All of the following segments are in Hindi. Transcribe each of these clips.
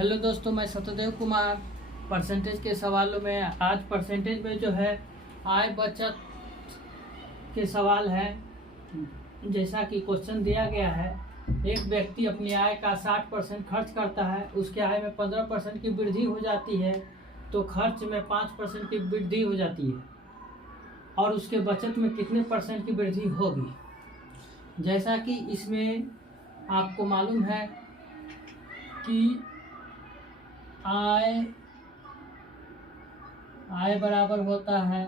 हेलो दोस्तों, मैं सत्यदेव कुमार। परसेंटेज के सवालों में आज परसेंटेज में जो है आय बचत के सवाल है। जैसा कि क्वेश्चन दिया गया है, एक व्यक्ति अपनी आय का 60% खर्च करता है, उसके आय में 15% की वृद्धि हो जाती है, तो खर्च में 5% की वृद्धि हो जाती है और उसके बचत में कितने परसेंट की वृद्धि होगी। जैसा कि इसमें आपको मालूम है कि आय बराबर होता है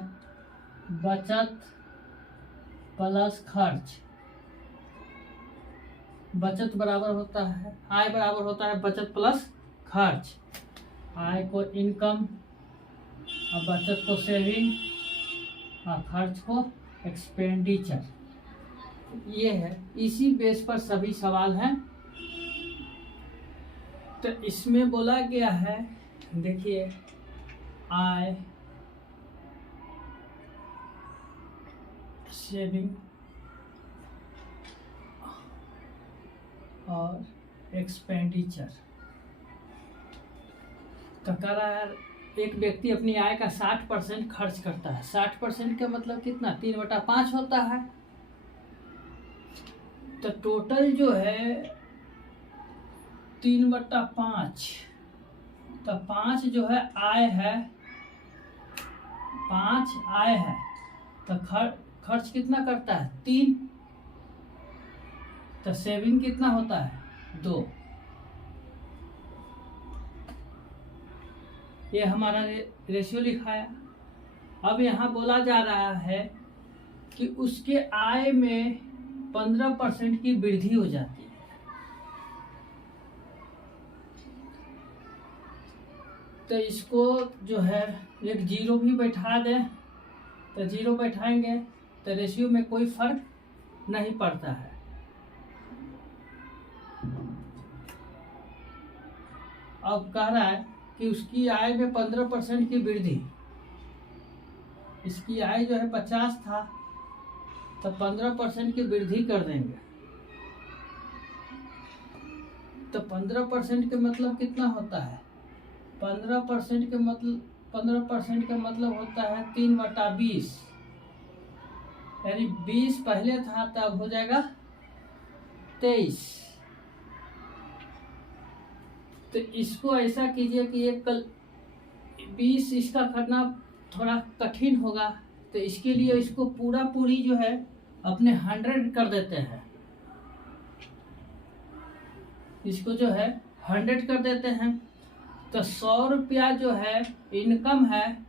बचत प्लस खर्च। बचत बराबर होता है आय बराबर होता है बचत प्लस खर्च। आय को इनकम और बचत को सेविंग और खर्च को एक्सपेंडिचर। ये है, इसी बेस पर सभी सवाल हैं। तो इसमें बोला गया है, देखिए, आय, सेविंग और एक्सपेंडिचर। तो कह रहा है एक व्यक्ति अपनी आय का 60% खर्च करता है। 60% का मतलब कितना? 3/5 होता है। तो टोटल जो है 3/5, तो 5 जो है आय है, 5 आय है। तो खर्च कितना करता है? 3। तो सेविंग कितना होता है? 2। ये हमारा रेशियो लिखाया। अब यहाँ बोला जा रहा है कि उसके आय में 15% की वृद्धि हो जाती है। तो इसको जो है एक जीरो भी बैठा दें, तो जीरो बैठाएंगे तो रेशियो में कोई फर्क नहीं पड़ता है। अब कह रहा है कि उसकी आय में 15% की वृद्धि। इसकी आय जो है 50 था, तो 15% की वृद्धि कर देंगे। तो 15% के मतलब कितना होता है? 15% के मतलब होता है 3/20। यानी 20 पहले था, तब हो जाएगा 23। तो इसको ऐसा कीजिए कि एक 20 इसका करना थोड़ा कठिन होगा, तो इसके लिए इसको पूरी जो है अपने 100 कर देते हैं। इसको जो है 100 कर देते हैं। तो 100 रुपया जो है इनकम है,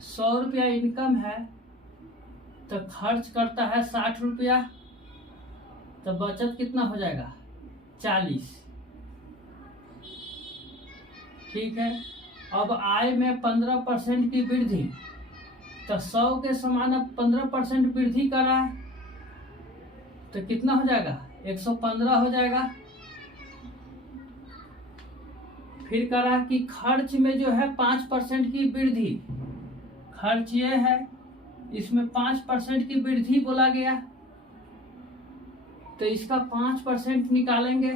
100 रुपया इनकम है, तो खर्च करता है 60 रुपया। तो बचत कितना हो जाएगा? 40। ठीक है। अब आय में 15% की वृद्धि, तो 100 के समान अब 15% वृद्धि करा है, तो कितना हो जाएगा? 115 हो जाएगा। फिर करा कि खर्च में जो है 5% की वृद्धि। खर्च ये है, इसमें 5% की वृद्धि बोला गया, तो इसका 5% निकालेंगे।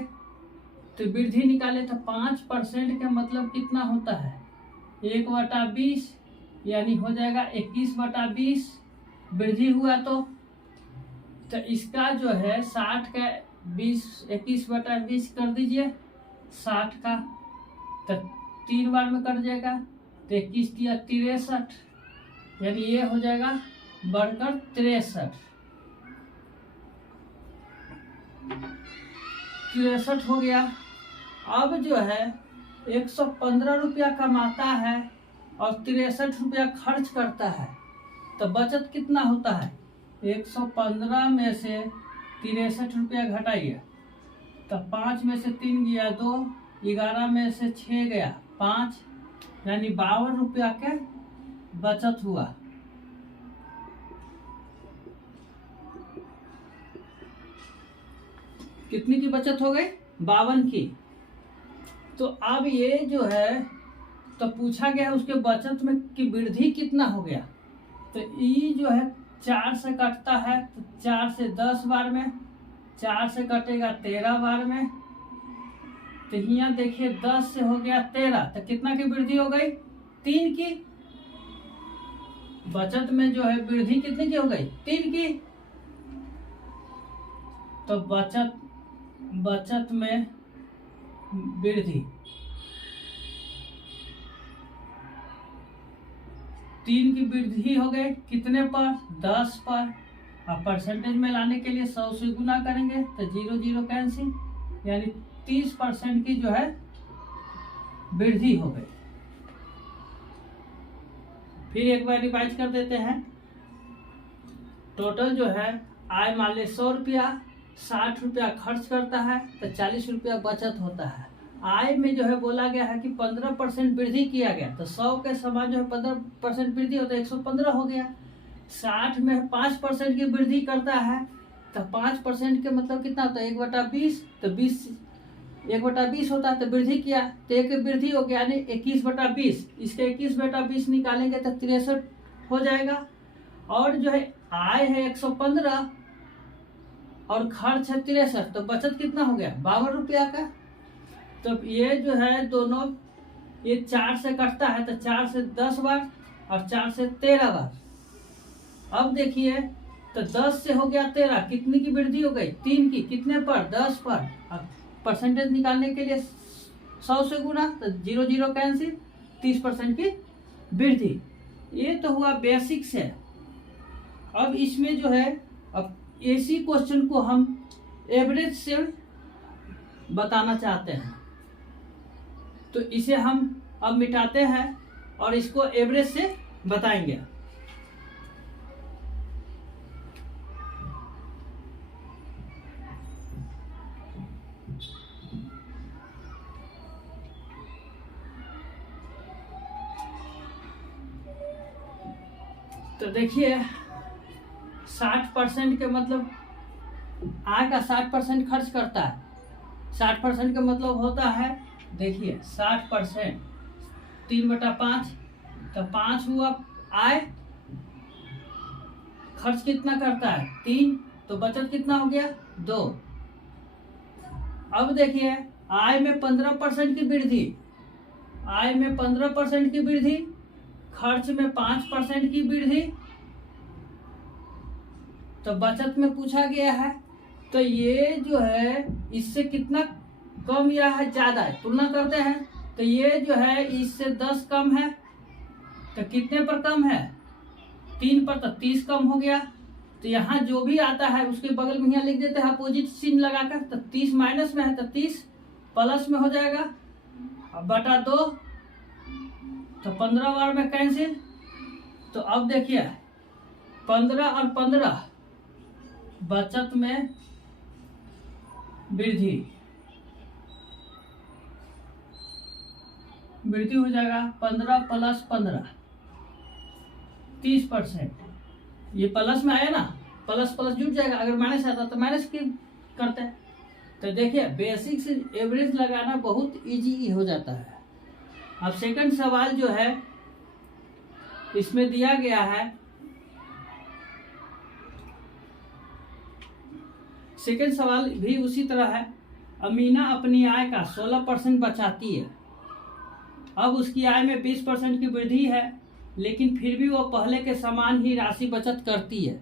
तो वृद्धि निकाले तो 5% का मतलब कितना होता है? 1/20, यानी हो जाएगा 21/20 वृद्धि हुआ। तो इसका जो है 60 का 20, 21/20 कर दीजिए 60 का, तो 3 बार में कट जाएगा। तो 21 या 63, यानी ये हो जाएगा बढ़कर 63 हो गया। अब जो है 115 रुपया कमाता है और 63 रुपया खर्च करता है, तो बचत कितना होता है? 115 में से 63 रुपया घटाइए, तो 5 में से 3 गया 2, 11 में से 6 गया 5, यानी 52 रुपया के बचत हुआ। कितनी की बचत हो गई? 52 की। तो अब ये जो है, तो पूछा गया उसके बचत में की वृद्धि कितना हो गया। तो ई जो है 4 से कटता है, तो 4 से 10 बार में, 4 से कटेगा 13 बार में, तो यहाँ देखिए 10 से हो गया 13, तो कितना की वृद्धि हो गई? 3 की। बचत में जो है वृद्धि कितने की हो गई? 3 की। तो बचत में वृद्धि 3 की वृद्धि हो गई कितने पर? 10 पर। अब परसेंटेज में लाने के लिए 100 से गुना करेंगे तो 0 0 कैंसिल, यानी 30% की जो है वृद्धि हो गई। फिर एक बार रिवाइज कर देते हैं। टोटल जो है आय मान ले 100 रुपया, 60 रुपया खर्च करता है तो 40 रुपया बचत होता है। आय में जो है बोला गया है कि 15% वृद्धि किया गया, तो 100 के समान जो है 15% वृद्धि होता है 115 हो गया। 60 में 5% की वृद्धि करता है तो 5% के मतलब कितना होता है? 1/20। तो 1/20 होता है तो वृद्धि किया तो एक वृद्धि हो गया, यानी 21/20। इसके 21/20 निकालेंगे तो 63 हो जाएगा। और जो है आय है 115 और खर्च है 63, तो बचत कितना हो गया? 52 रुपया का। तो ये जो है दोनों, ये 4 से कटता है तो 4 से 10 बार और 4 से 13 बार। अब देखिए तो 10 से हो गया 13, कितनी की वृद्धि हो गई? 3 की। कितने पर? 10 पर। अब परसेंटेज निकालने के लिए 100 से गुना तो 0 0 कैंसिल, 30% की वृद्धि। ये तो हुआ बेसिक से। अब इसमें जो है, अब इसी क्वेश्चन को हम एवरेज से बताना चाहते हैं, तो इसे हम अब मिटाते हैं और इसको एवरेज से बताएंगे। तो देखिए 60% के मतलब आय का 60% खर्च करता है। 60% का मतलब होता है, देखिए 60% 3/5, तो 5 हुआ आय। खर्च कितना करता है? 3, तो बचत कितना हो गया? 2। अब देखिए आय में 15% की वृद्धि, आय में 15% की वृद्धि, खर्च में 5% की वृद्धि, तो बचत में पूछा गया है। तो ये जो है इससे कितना कम या है ज्यादा है, तुलना करते हैं। तो ये जो है इससे 10 कम है, तो कितने पर कम है? 3 पर, तो 30 कम हो गया। तो यहाँ जो भी आता है उसके बगल में यहाँ लिख देते हैं अपोजिट चिन्ह लगाकर। तो 30 माइनस में है तो 30 प्लस में हो जाएगा, अब बटा 2, तो 15 बार में कैंसिल। तो अब देखिए 15 और 15 बचत में वृद्धि हो जाएगा। 15 प्लस 15 30%। ये प्लस में आया ना, प्लस प्लस जुट जाएगा। अगर माइनस आता तो माइनस की करते हैं। तो देखिए बेसिक से एवरेज लगाना बहुत इजी हो जाता है। अब सेकंड सवाल जो है इसमें दिया गया है, सेकंड सवाल भी उसी तरह है। अमीना अपनी आय का 16% बचाती है। अब उसकी आय में 20% की वृद्धि है, लेकिन फिर भी वो पहले के समान ही राशि बचत करती है।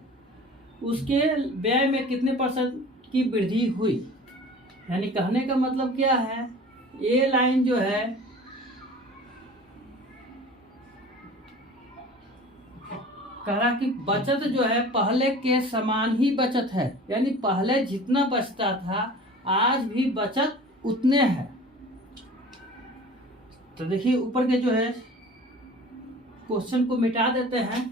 उसके व्यय में कितने % की वृद्धि हुई? यानी कहने का मतलब क्या है, ये लाइन जो है कह रहा कि बचत जो है पहले के समान ही बचत है, यानी पहले जितना बचता था आज भी बचत उतने है। तो देखिए ऊपर के जो है क्वेश्चन को मिटा देते हैं।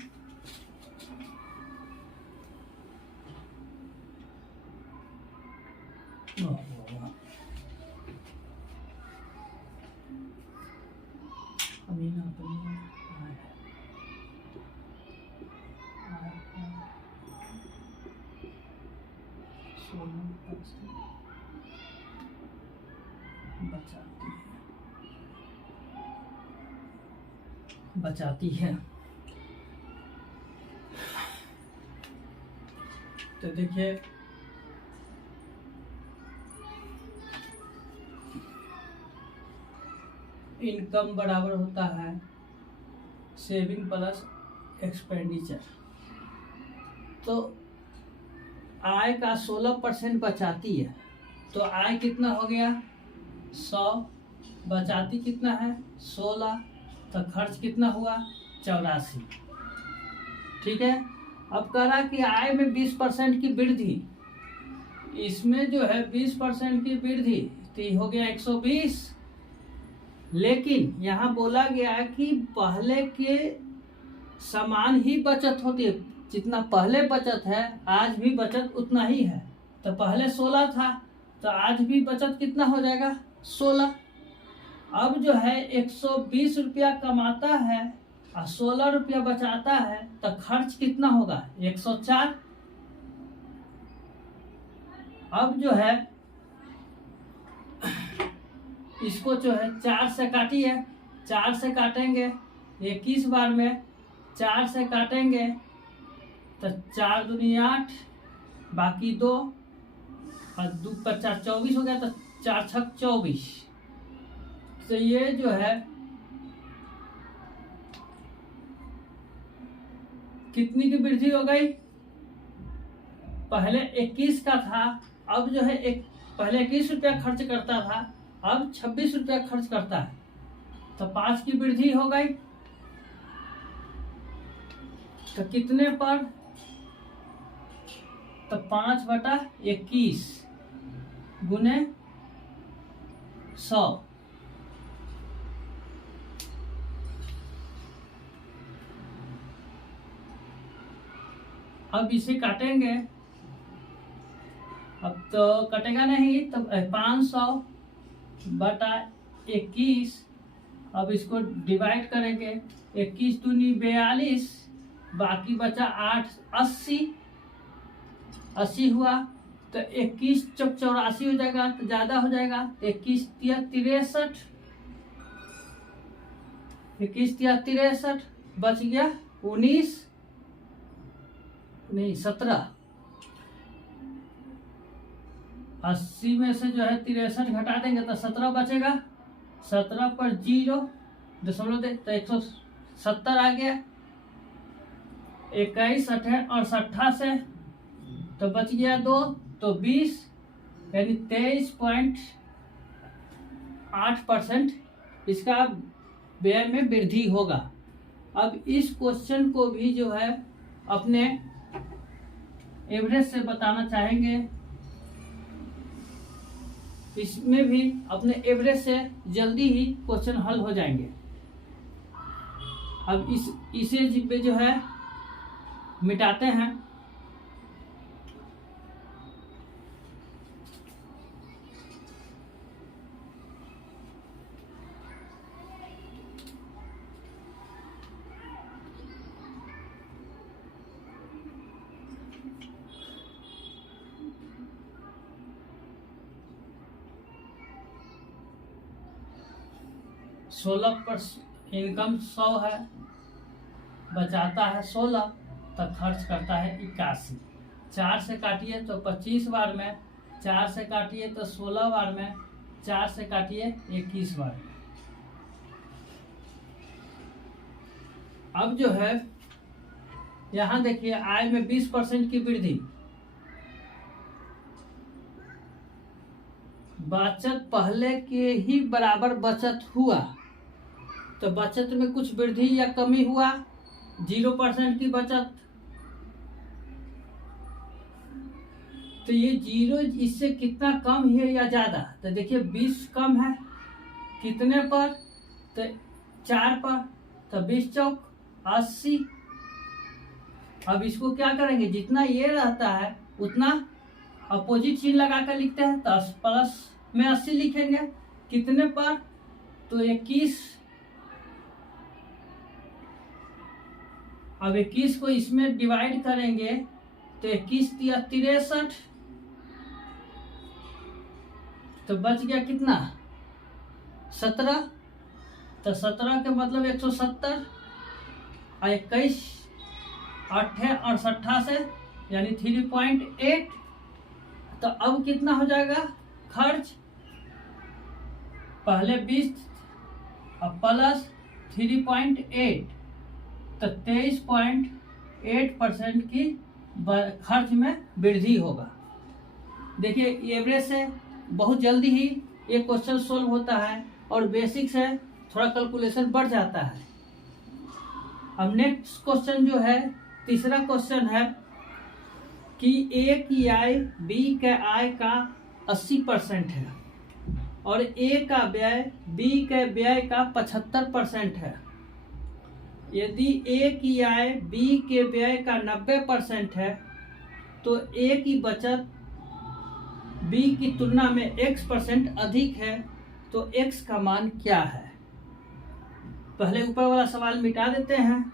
बचाती है। तो देखिए इनकम बराबर होता है सेविंग प्लस एक्सपेंडिचर। तो आय का 16% बचाती है, तो आय कितना हो गया 100, बचाती कितना है 16, तो खर्च कितना हुआ 84। ठीक है। अब कह रहा कि आय में 20% की वृद्धि, इसमें जो है 20% की वृद्धि तो हो गया 120। लेकिन यहाँ बोला गया कि पहले के समान ही बचत होती है, जितना पहले बचत है आज भी बचत उतना ही है। तो पहले 16 था तो आज भी बचत कितना हो जाएगा 16। अब जो है 120 रुपया कमाता है और 16 रुपया बचाता है, तो खर्च कितना होगा 104। अब जो है इसको जो है 4 से काटिए, 4 से काटेंगे 21 बार में, 4 से काटेंगे तो 4 दूनी 8, बाकी 2 और 2 पर 4 24 हो गया, तो 4 छक 24। तो ये जो है कितनी की वृद्धि हो गई, पहले 21 का था, अब जो है पहले 21 रुपया खर्च करता था, अब 26 रुपया खर्च करता है, तो 5 की वृद्धि हो गई। तो कितने पर, तो 5/21 गुने 100। अब इसे काटेंगे, अब तो कटेगा नहीं, तो 500/21। अब इसको डिवाइड करेंगे, 21 दूनी 42, बाकी बचा 8 80 हुआ, तो 21 चौक 84 हो जाएगा, तो ज्यादा हो जाएगा, 21 तिया 63, 21 तिया 63, बच गया 19 नहीं 17। 80 में से जो है 63 घटा देंगे तो 17 बचेगा, 17 पर 0 दे तो 170 आ गया। 21 और 60 से तो बच गया 2, तो 20, यानी 23.8% इसका व्यय में वृद्धि होगा। अब इस क्वेश्चन को भी जो है अपने एवरेज से बताना चाहेंगे, इसमें भी अपने एवरेज से जल्दी ही क्वेश्चन हल हो जाएंगे। अब इसे पे जो है मिटाते हैं, इनकम 100 है, बचाता है 16, तो खर्च करता है 81। 4 से काटिए तो 25 बार में, 4 से काटिए तो 16 बार में, 4 से काटिए 21 बार में। अब जो है यहाँ देखिए आय में 20% की वृद्धि, बचत पहले के ही बराबर बचत हुआ, तो बचत में कुछ वृद्धि या कमी हुआ, 0% की बचत, तो ये 0 इससे कितना कम है या ज्यादा, तो देखिए 20 कम है, कितने पर, तो 4 पर, तो 20 चौक 80। अब इसको क्या करेंगे, जितना ये रहता है उतना अपोजिट चिन्ह लगा कर लिखते हैं, तो प्लस में 80 लिखेंगे, कितने पर, तो 21। अब 21 को इसमें डिवाइड करेंगे तो 21 तिया 63, तो बच गया कितना 17, तो 17 के मतलब 170, और 21 8 और 60 से यानी 3.8। तो अब कितना हो जाएगा खर्च, पहले 20 अब प्लस 3.8, तो 23.8% की खर्च में वृद्धि होगा। देखिए एवरेज से बहुत जल्दी ही ये क्वेश्चन सोल्व होता है और बेसिक से थोड़ा कैलकुलेशन बढ़ जाता है। अब नेक्स्ट क्वेश्चन जो है, तीसरा क्वेश्चन है कि ए की आय बी के आय का 80% है और ए का व्यय बी के व्यय का 75% है। यदि ए की आय बी के व्यय का 90% है तो ए की बचत बी की तुलना में x% अधिक है, तो x का मान क्या है? पहले ऊपर वाला सवाल मिटा देते हैं।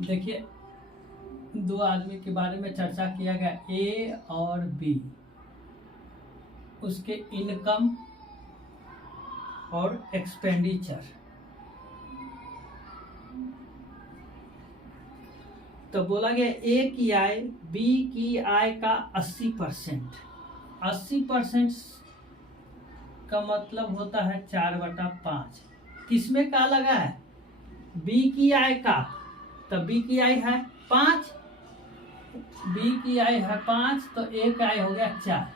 देखिए दो आदमी के बारे में चर्चा किया गया, ए और बी, उसके इनकम और एक्सपेंडिचर। तो बोला गया ए की आय बी की आय का 80%। 80% का मतलब होता है 4/5। किसमें का लगा है? बी की आय का, तो बी की आय है 5, बी की आय है 5, तो ए का आय हो गया 4।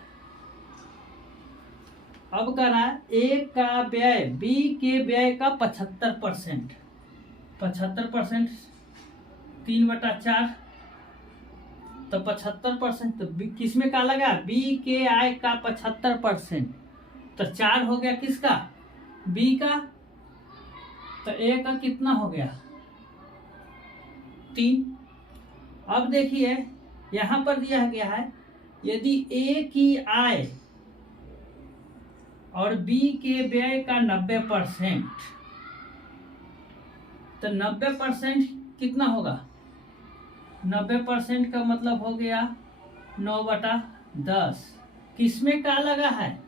अब करा ए का व्यय बी के व्यय का 75%। 75% 3/4, तो 75%, तो किसमें का लगा? बी के आय का 75%, तो 4 हो गया किसका? बी का। तो ए का कितना हो गया? 3। अब देखिए यहां पर दिया गया है, यदि ए की आय और बी के व्यय का 90%, तो 90% कितना होगा? 90% का मतलब हो गया 9/10। किसमें का लगा है?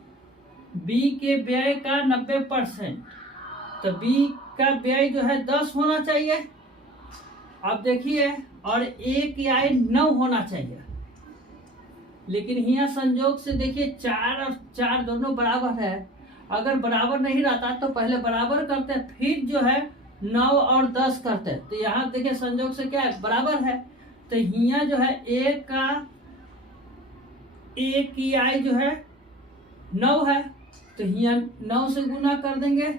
बी के व्यय का 90%, तो बी का व्यय जो है 10 होना चाहिए। अब देखिए, और ए की आय 9 होना चाहिए, लेकिन यहाँ संयोग से देखिए 4 और 4 दोनों बराबर है। अगर बराबर नहीं रहता तो पहले बराबर करते, फिर जो है 9 और 10 करते। तो यहाँ देखिए संयोग से क्या है? बराबर है। तो यहाँ जो है ए की आय जो है 9 है, तो यहाँ 9 से गुना कर देंगे,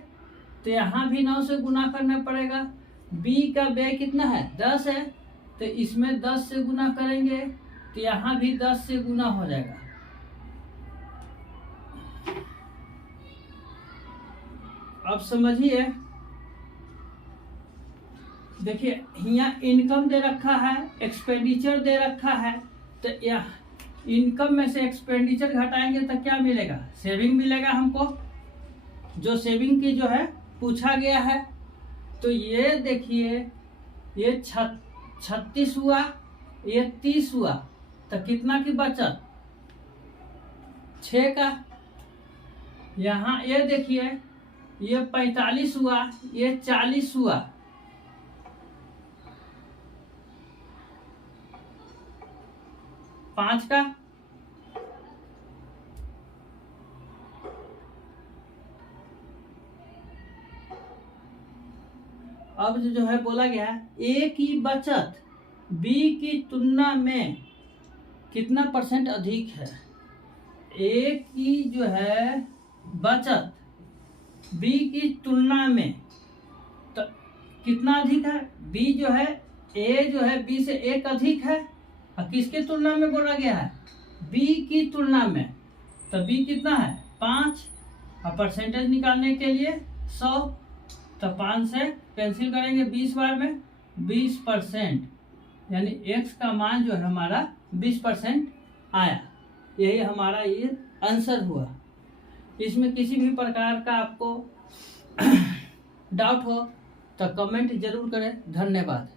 तो यहाँ भी 9 से गुना करना पड़ेगा। बी का व्यय कितना है? 10 है, तो इसमें 10 से गुना करेंगे, तो यहाँ भी 10 से गुना हो जाएगा। अब समझिए, देखिए यहाँ इनकम दे रखा है, एक्सपेंडिचर दे रखा है, तो यह इनकम में से एक्सपेंडिचर घटाएंगे तो क्या मिलेगा? सेविंग मिलेगा हमको, जो सेविंग की जो है पूछा गया है। तो ये देखिए, ये 36 हुआ, ये 30 हुआ, तो कितना की बचत? 6 का। यहाँ ये देखिए, ये 45 हुआ, ये 40 हुआ, 5 का। अब जो है बोला गया, ए की बचत बी की तुलना में कितना % अधिक है? ए की जो है बचत बी की तुलना में तो कितना अधिक है? बी जो है, ए जो है बी से 1 अधिक है। और किसके तुलना में बोला गया है? बी की तुलना में। तो बी कितना है? 5। और परसेंटेज निकालने के लिए 100, तो 5 से कैंसिल करेंगे 20 बार में, 20%, यानी x का मान जो है हमारा 20% आया। यही हमारा ये आंसर हुआ। इसमें किसी भी प्रकार का आपको डाउट हो तो कमेंट जरूर करें। धन्यवाद।